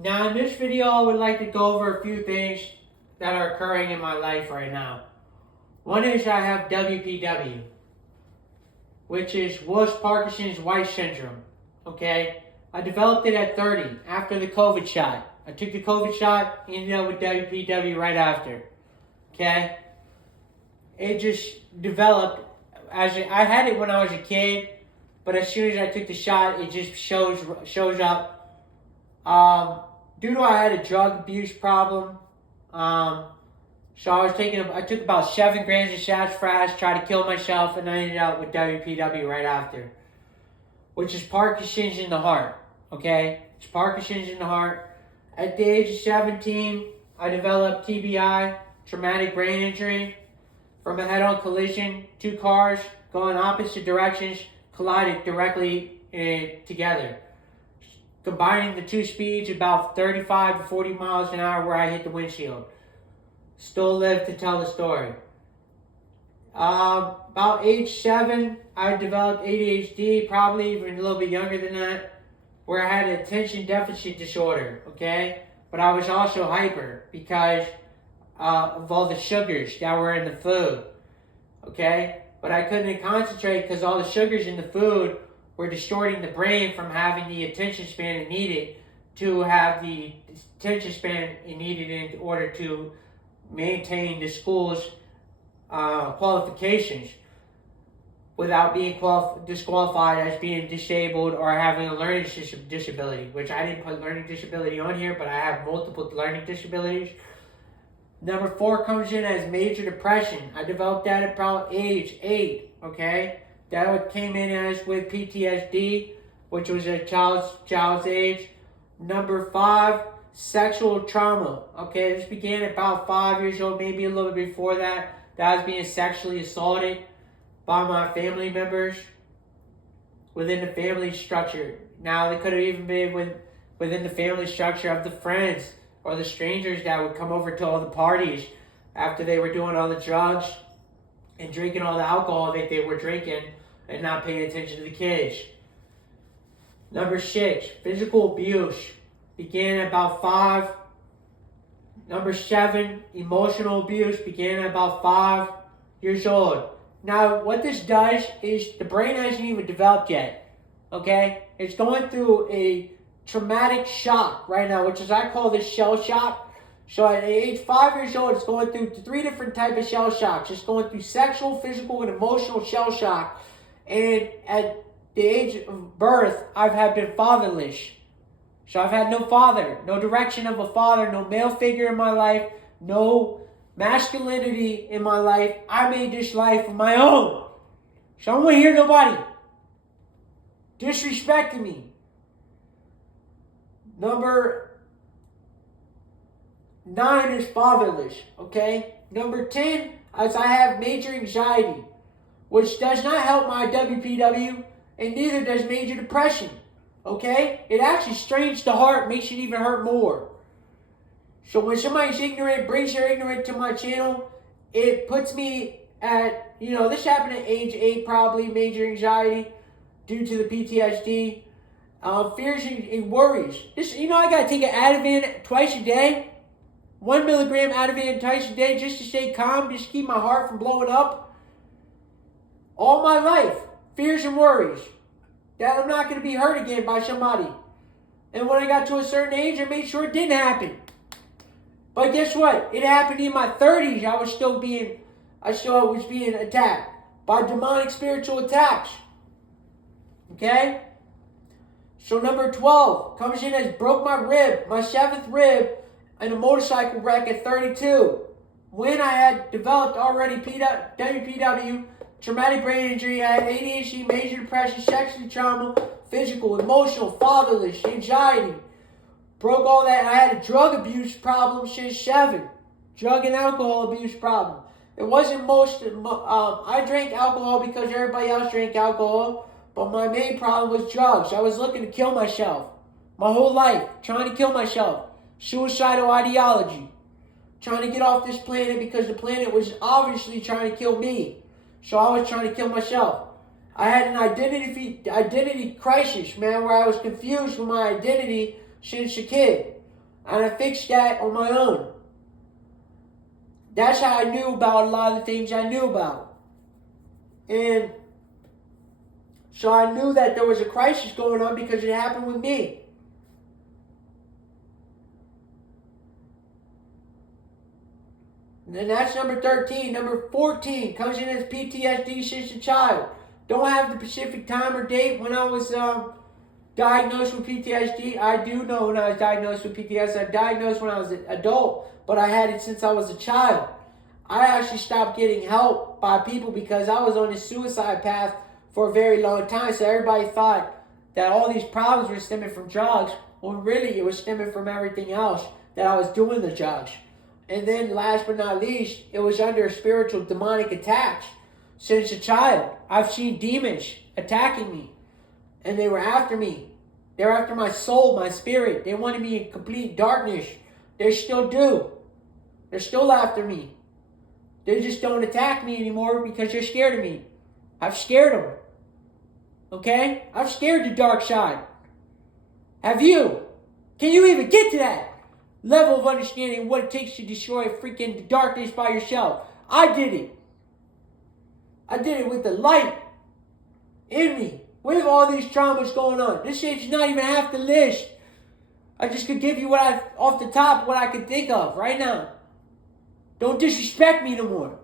Now in this video I would like to go over a few things that are occurring in my life right now. One is I have WPW, which is Willis-Parkinson's White Syndrome. Okay? I developed it at 30 after the COVID shot. I took the COVID shot, ended up with WPW right after. Okay? It just developed I had it when I was a kid, but as soon as I took the shot, it just shows up. Due to I had a drug abuse problem, so I took about 7 grams of sassafras, tried to kill myself, and I ended up with WPW right after, which is Parkinson's in the heart. Okay, it's Parkinson's in the heart. At the age of 17, I developed TBI, traumatic brain injury, from a head-on collision. 2 cars going opposite directions collided directly together, combining the 2 speeds about 35 to 40 miles an hour where I hit the windshield. Still live to tell the story. About age 7, I developed ADHD, probably even a little bit younger than that, where I had attention deficit disorder, okay? But I was also hyper because of all the sugars that were in the food, okay? But I couldn't concentrate because all the sugars in the food were distorting the brain from having the attention span it needed to have the attention span it needed in order to maintain the school's qualifications without being disqualified as being disabled or having a learning disability, which I didn't put learning disability on here, but I have multiple learning disabilities. Number 4 comes in as major depression. I developed that at about age 8, okay? That came in as with PTSD, which was a child's age. Number 5, sexual trauma. Okay, this began at about 5 years old, maybe a little bit before that. That was being sexually assaulted by my family members within the family structure. Now, they could have even been within the family structure of the friends or the strangers that would come over to all the parties after they were doing all the drugs and drinking all the alcohol that they were drinking and not paying attention to the kids. Number 6, physical abuse. Began at about 5. Number 7, emotional abuse. Began at about 5 years old. Now, what this does is the brain hasn't even developed yet. Okay? It's going through a traumatic shock right now, which is I call this shell shock. So at age 5 years old, it's going through 3 different types of shell shocks. It's going through sexual, physical, and emotional shell shock. And at the age of birth, I've been fatherless. So I've had no father, no direction of a father, no male figure in my life, no masculinity in my life. I made this life of my own. So I don't want to hear nobody disrespecting me. Number 9 is fatherless, okay? Number 10 is I have major anxiety, which does not help my WPW, and neither does major depression, okay? It actually strains the heart, makes it even hurt more. So when somebody's ignorant, brings their ignorance to my channel, it puts me at, this happened at age 8 probably, major anxiety due to the PTSD. Fears and worries. I gotta take an Ativan twice a day. 1 milligram Ativan twice a day just to stay calm, just to keep my heart from blowing up. All my life, fears and worries that I'm not going to be hurt again by somebody. And when I got to a certain age, I made sure it didn't happen. But guess what? It happened in my 30s. I was still being attacked by demonic spiritual attacks. Okay? So number 12 comes in as broke my rib, my 7th rib, in a motorcycle wreck at 32. When I had developed already WPW, traumatic brain injury, I had ADHD, major depression, sexual trauma, physical, emotional, fatherless, anxiety. Broke all that. I had a drug abuse problem since 7. Drug and alcohol abuse problem. It wasn't I drank alcohol because everybody else drank alcohol. But my main problem was drugs. I was looking to kill myself. My whole life, trying to kill myself. Suicidal ideology. Trying to get off this planet because the planet was obviously trying to kill me. So I was trying to kill myself. I had an identity crisis, man, where I was confused with my identity since a kid. And I fixed that on my own. That's how I knew about a lot of the things I knew about. And so I knew that there was a crisis going on because it happened with me. And then that's number 13. Number 14 comes in as PTSD since a child. Don't have the specific time or date when I was diagnosed with PTSD. I do know when I was diagnosed with PTSD. I was diagnosed when I was an adult, but I had it since I was a child. I actually stopped getting help by people because I was on a suicide path for a very long time. So everybody thought that all these problems were stemming from drugs. Well, really, it was stemming from everything else that I was doing the drugs. And then last but not least, it was under spiritual demonic attacks. Since a child, I've seen demons attacking me. And they were after me. They were after my soul, my spirit. They wanted me in complete darkness. They still do. They're still after me. They just don't attack me anymore because they're scared of me. I've scared them. Okay? I've scared the dark side. Have you? Can you even get to that level of understanding what it takes to destroy freaking darkness by yourself? I did it. I did it with the light in me. With all these traumas going on. This shit's not even half the list. I just could give you off the top what I could think of right now. Don't disrespect me no more.